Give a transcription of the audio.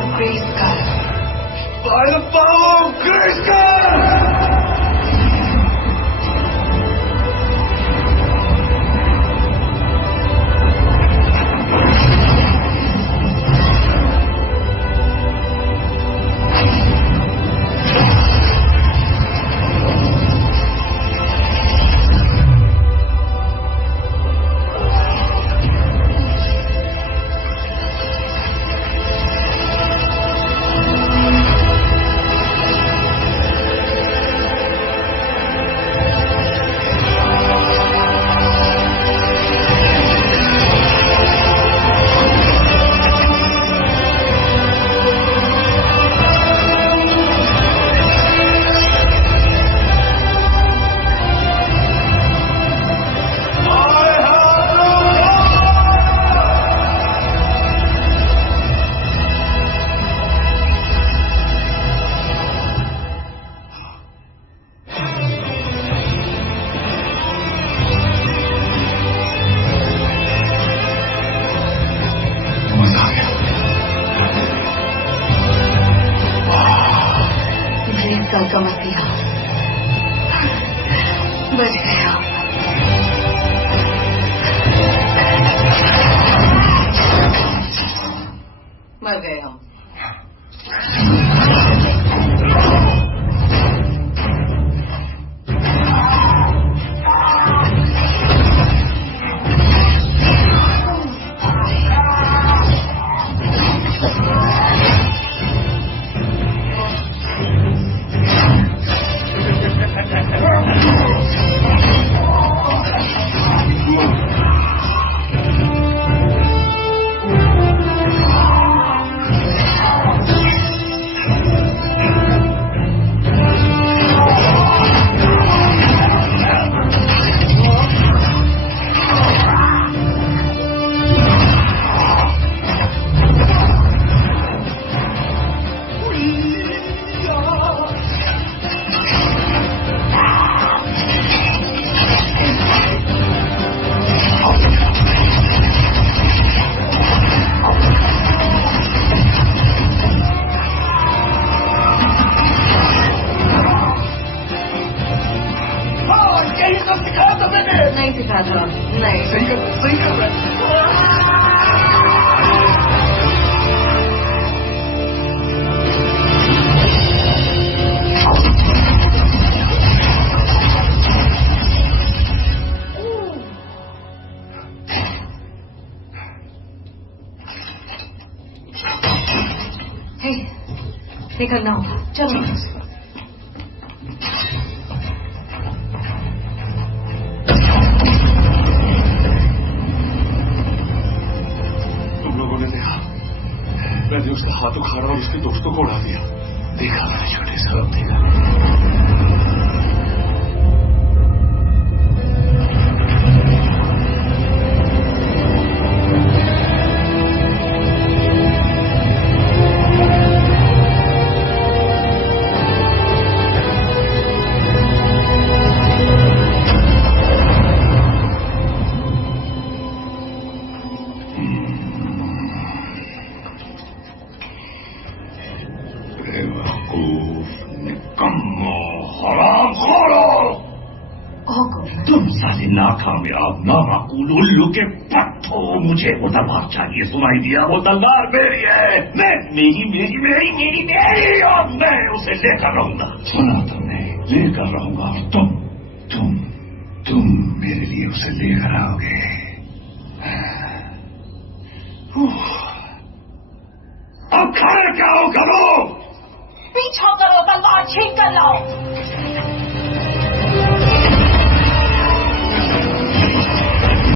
of Grayskull. By the power of Grayskull! Grayskull का मसीहा बच गया। मर गए हम। नहीं सिखा था, नहीं। सही कर रहा है। हे, निकलना होगा, चलो। मैंने उसका हाथ उखाड़ा और उसके दोस्तों को उड़ा दिया। देखा मैंने छोटे से देखा। तुम साले नाकामयाब नामाकूल उल्लू के पट्टो, मुझे वो तलवार चाहिए। सुनाई दिया? वो तलवार मेरी है, मेरी और मैं उसे लेकर रहूंगा। सुना तुमने? लेकर रहूंगा। तुम मेरे लिए उसे लेकर आओगे। अब खड़े क्या हो करो? पीछा करो, तलवार छीन कर लाओ।